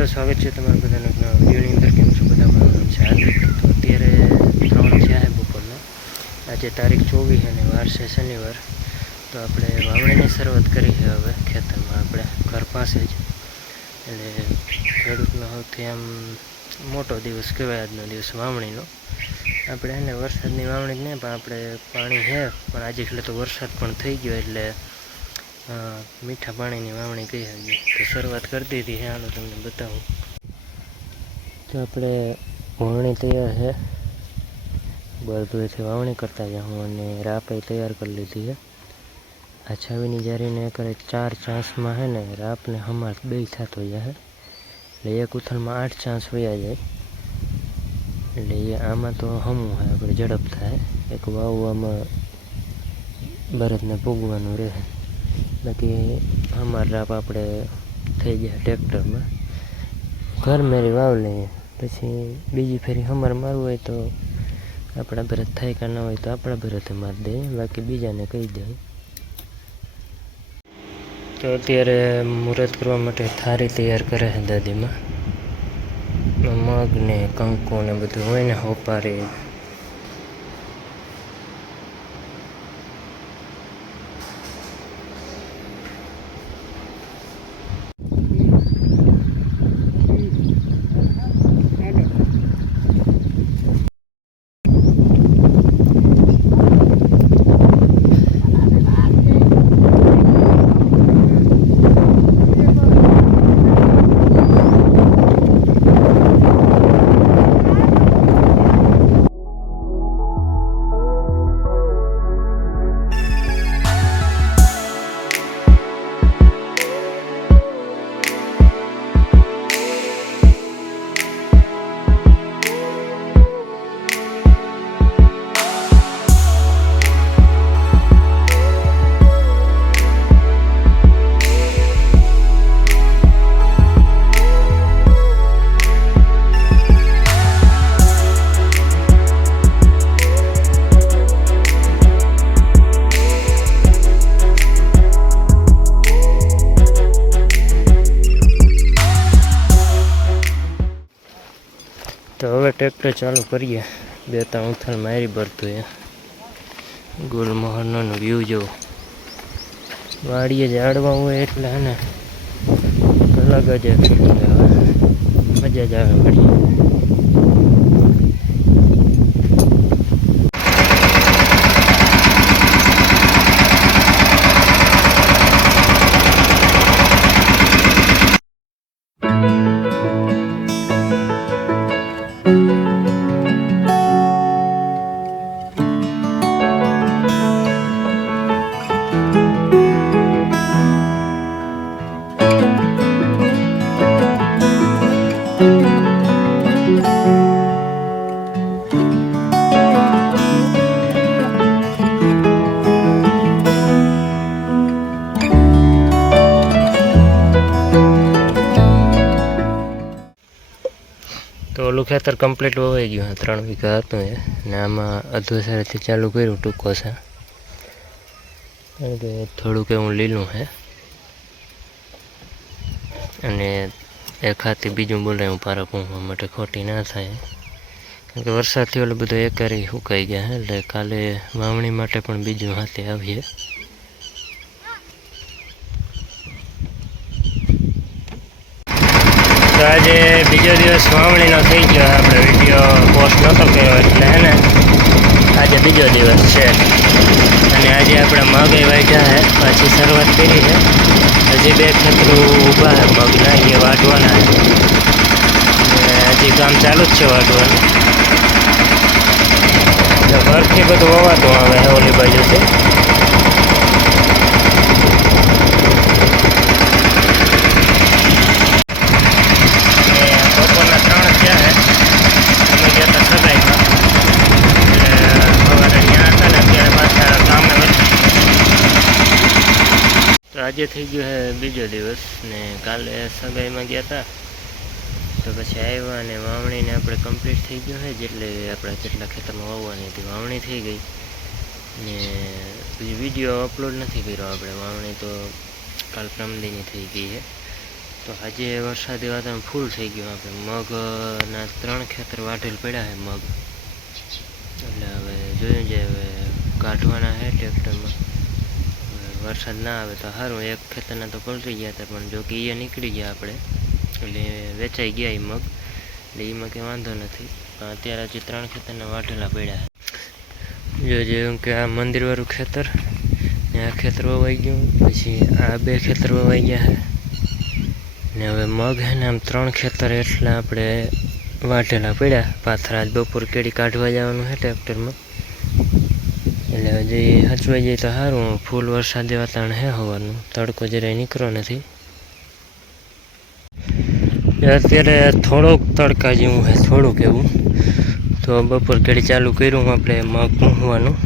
મિત્રો, સ્વાગત છે તમારું બધાનું નવા વિડીયોની અંદર. કેમ છો બધા? મારું નામ છે હાર્દિક. તો અત્યારે 3 થયા છે બપોરના. આજે તારીખ 24 અને વાર છે શનિવાર. તો આપણે વાવણીની શરૂઆત કરી છે હવે ખેતરમાં, આપણે ઘર પાસે જ. એટલે ખેડૂતનો સૌથી આમ મોટો દિવસ કહેવાય આજનો દિવસ વાવણીનો. આપણે એને વરસાદની વાવણી જ નહીં, પણ આપણે પાણી છે પણ આજે એટલે તો વરસાદ પણ થઈ ગયો, એટલે મીઠા પાણીની વાવણી કહી શકીએ. તો શરૂઆત કરી દીધી છે, હાલો તમને બતાવું. તો આપણે વાવણી તૈયાર છે, બળદોથી વાવણી કરતા જાઉં અને રાપે તૈયાર કરી લીધી છે. આ છાવીની જારીને કરે 4 ચાંસમાં છે ને રાપને હમાર 2 થતો જાય, એટલે એક ઉથલમાં 8 ચાંસ વયા જાય. એટલે એ આમાં તો હમું છે, આપણે ઝડપ થાય. એક વાવવામાં બળદને પૂગવાનું રહે, બાકી હમાર રાપ આપણે થઈ જાય ટ્રેક્ટરમાં. ઘર મેરી વાવ લઈએ, પછી બીજી ફેરી હમાર મારવું હોય તો આપણા બળદ થાય કે ના હોય તો આપણા બળદે મારી દઈએ, બાકી બીજાને કહી દઈએ. તો અત્યારે મુહૂર્ત કરવા માટે થાળી તૈયાર કરે છે દાદીમાં. મગ ને કંકુ ને બધું હોય ને, હોપારી. તો હવે ટ્રેક્ટર ચાલુ કરીએ. 2-3 ઉથલ મારી ભરતું એ ગુલમોહરનો વ્યૂ જો વાડીએ ઝાડવા હોય એટલે હે ને અલગ જ ફિલિંગ આવે, મજા જ આવે વાડીએ. તો ઓલું ખેતર કમ્પ્લીટ વવાઈ ગયું, 3 વીઘા હતું એ, ને આમાં અધોસરથી ચાલુ કર્યું ટૂંકો છે, કારણ કે થોડુંક એવું લીલું છે. અને એક હાથથી બીજું બોલાયું પારા પૂંખવા માટે, ખોટી ના થાય, કારણ કે વરસાદથી ઓલું બધું એકારી સુકાઈ ગયા છે. એટલે કાલે વાવણી માટે પણ બીજું હાથે આવીએ. તો આજે બીજો દિવસ વાવણીનો થઈ ગયો. આપણે વિડીયો પોસ્ટ નહોતો કર્યો, એટલે હે ને આજે બીજો દિવસ છે. અને આજે આપણે મગ વાઢ્યા છે, પાછી શરૂઆત કરી છે. હજી 2 ખેતરું ઊભા છે મગના, એ વાઢવાના છે. હજી કામ ચાલુ જ છે વાઢવાનું. તો ઘરથી બધું વવાતું આવે છે ઓલી બાજુથી. આજે થઈ ગયો છે બીજો દિવસ, ને કાલે સગાઈમાં ગયા હતા. તો પછી આવ્યા અને વાવણીને આપણે કમ્પ્લીટ થઈ ગયું છે. જેટલા ખેતરમાં વાવવાની હતી વાવણી થઈ ગઈ. ને પછી વિડીયો અપલોડ નથી કર્યો આપણે. વાવણી તો કાલ પ્રમદીની થઈ ગઈ છે. તો તો આજે વરસાદી વાતાવરણ ફૂલ થઈ ગયું. આપણે મગના 3 ખેતર વાઢેલ પડ્યા છે મગ, એટલે હવે જોયું છે. હવે કાઢવાના છે ટ્રેક્ટરમાં. વરસાદ ના આવે તો સારું. એક ખેતરના તો પલટી ગયા હતા, પણ જો કે એ નીકળી ગયા આપણે, એટલે વેચાઈ ગયા એ મગ, એટલે એમાં કંઈ વાંધો નથી. પણ અત્યારે હજી 3 ખેતરના વાઢેલા પડ્યા છે. જો જેવું કે આ મંદિરવાળું ખેતર, ને આ ખેતર વવાઈ ગયું, પછી આ 2 ખેતર વવાઈ ગયા છે, ને હવે મગ છે ને આમ 3 ખેતર એટલા આપણે વાઢેલા પડ્યા પાથરા. બપોર કેડી કાઢવા જવાનું છે ટ્રેક્ટરમાં, એટલે હજી હચવાઈ જાય તો સારું. ફૂલ વરસાદી વાતાવરણ છે હવાનું, તડકો જરાય નીકળ્યો નથી. અત્યારે થોડોક તડકા જેવું છે, થોડુંક એવું. તો બપોર કેડી ચાલુ કર્યું આપણે મગ મૂકવાનું.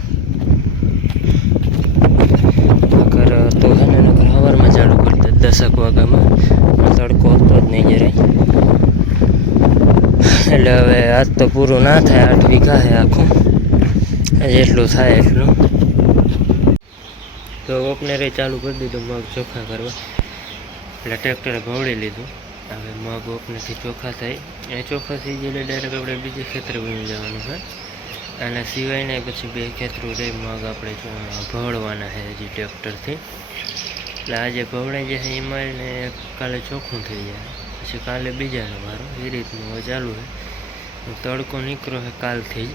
નકર તો છે ને નકર સવારમાં ચાલુ કરી દે 10 વાગ્યામાં, તડકો હતો જ નહીં જરાય. એટલે હવે આજ તો પૂરું ના થાય, 8 વીઘા છે આખું, જેટલું થાય એટલું. તો ઓપનરે ચાલુ કરી દીધું મગ ચોખ્ખા કરવા, એટલે ટ્રેક્ટરે ભવડી લીધું. હવે મગ ઓપનેથી ચોખ્ખા થાય, એ ચોખ્ખા થઈ જાય એટલે ડાયરેક્ટ આપણે બીજે ખેતરે વીણી જવાનું છે. આના સિવાય ને પછી 2 ખેતરું રહી મગ આપણે ભવડવાના છે હજી ટ્રેક્ટરથી. એટલે આજે ભવડાઈ જાય એમાં ને કાલે ચોખ્ખું થઈ જાય, પછી કાલે બીજાનો વારો, એ રીતનું હવે ચાલુ છે. તડકો નીકળ્યો છે કાલથી જ,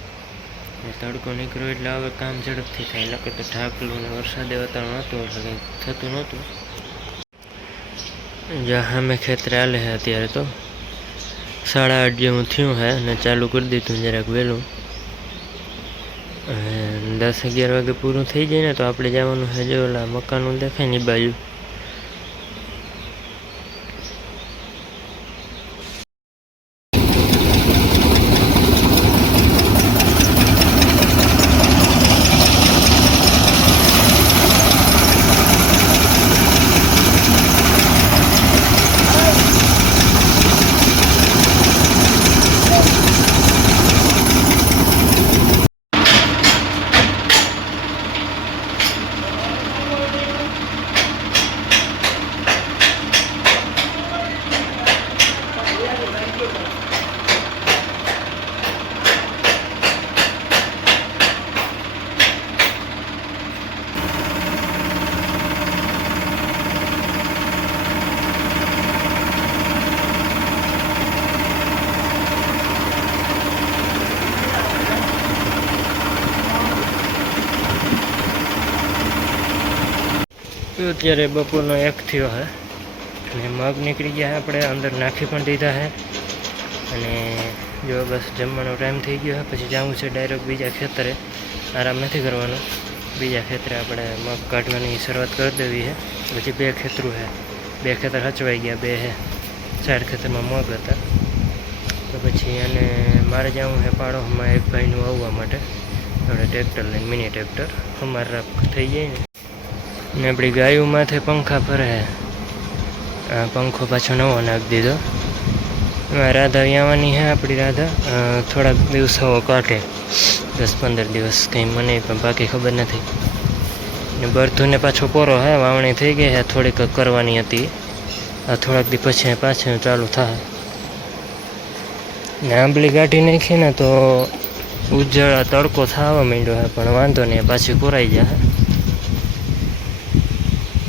તડકો નીકળ્યો એટલે હવે કામ ઝડપથી થાય. નકર તો ઢાકલું ને વરસાદી વાતાવરણ હતું એટલે કંઈ થતું નહોતું. જ્યાં સામે ખેતરે હાલે છે અત્યારે તો 8:30 જેવું થયું છે, અને ચાલુ કરી દીધું જરાક વહેલું. 10-11 વાગે પૂરું થઈ જાય ને તો આપણે જવાનું છે. જો ઓલા મકાનું દેખાય ને એ બાજુ, અત્યારે બપોરનો 1 થયો છે, અને મગ નીકળી ગયા આપણે અંદર નાખી પણ દીધા છે. અને જો બસ જમવાનો ટાઈમ થઈ ગયો છે, પછી જવું છે ડાયરેક્ટ બીજા ખેતરે. આરામ નથી કરવાનો, બીજા ખેતરે આપણે મગ કાઢવાની શરૂઆત કરી દેવી છે. પછી 2 ખેતરું છે, 2 ખેતર હચવાઈ ગયા, 2 છે, 4 ખેતરમાં મગ હતા. તો પછી અને મારે જવું છે પાડોશમાં એક ભાઈનું આવવા માટે, આપણે ટ્રેક્ટર લઈને, મિની ટ્રેક્ટર અમારા થઈ જાય ને આપણી ગાયું માથે પંખા ફરે. આ પંખો પાછો નવો નાખી દીધો. એમાં રાધા આવવાની છે આપણી રાધા, થોડાક દિવસો કાઢે, 10-15 દિવસ, કંઈ મને પણ બાકી ખબર નથી. ને બરધુને પાછો પોરો હે, વાવણી થઈ ગઈ છે, થોડીક કરવાની હતી. આ થોડાક દી પછી પાછું ચાલુ થાય. ને આંબલી કાઢી નાખીને તો ઉજળા તડકો થવા માંડ્યો છે, પણ વાંધો નહીં, પાછી કોરાઈ જાય.